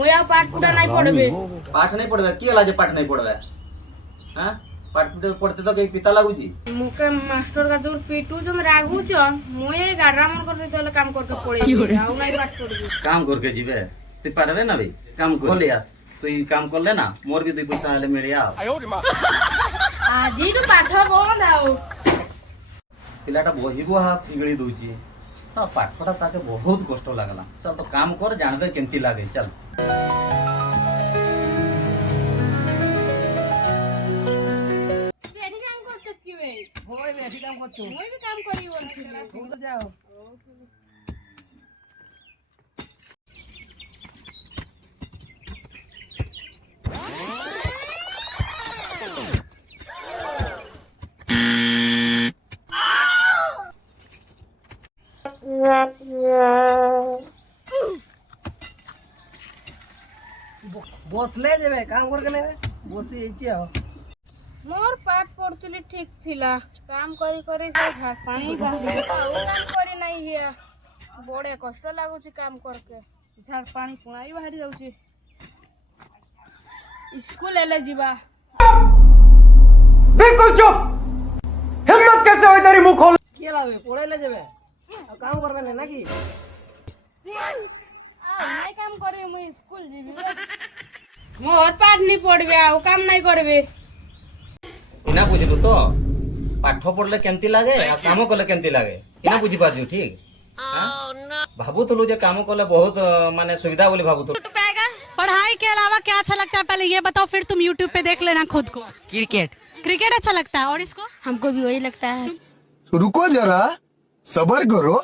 मुया पाठ पूरा नहीं पढ़बे। पाठ नहीं पढ़बे की होला जे पाठ नहीं पढ़बे? हां पाठ पढ़ते तो कई पिता लागुची। मुके मास्टर का दूर पीटू जो रागू छ मुए गाडरा मन कर देले काम करके पड़े आउ नहीं पाठ पढ़बे। काम करके जीवे तू पारबे ना भाई काम कर ले यार तू ई काम कर ले ना मोर भी 2 पैसा हेले मिलिया। आज ही तो पाठ बंद आउ पिलाटा बही बुहा पिगड़ी दउची ता पाठटा ताके बहुत कष्ट लागला। चल तो काम कर जानबे केमती लागे चल। एठी काम करत की बे होय बे एठी काम करछु मुई भी काम करी बोलती तू तो जाओ बसले जेबे काम करके नेबे बसी एची आ मोर पाठ पढ़तली ठीक थिला काम करी करी से झाड़ पानी बाहरी आउ काम करी नहीं हिया बड़े कष्ट लागुची काम करके झाड़ पानी पुणाई बाहरी जाउची स्कूल एले जीवा। बिल्कुल चुप हिम्मत कैसे होई तेरी मुंह खोल के लावे पढ़े ले जेबे आ काम करबे ने नाकी आ नहीं काम करी मुई स्कूल जीवी मोर पाठ नहीं पढ़बे आउ काम नहीं करबे। इना बुझलु तो पाठ पढ़ले केमती लागे आ काम करले केमती लागे इना बुझी पारजु ठीक। भाबुथलु जे काम करले बहुत माने सुविधा बोली भाबुथलु। पढ़ाई के अलावा क्या अच्छा लगता है पहले ये बताओ फिर तुम YouTube पे देख लेना खुद को। क्रिकेट क्रिकेट अच्छा लगता है और इसको हमको भी वही लगता है। रुको जरा सबर करो।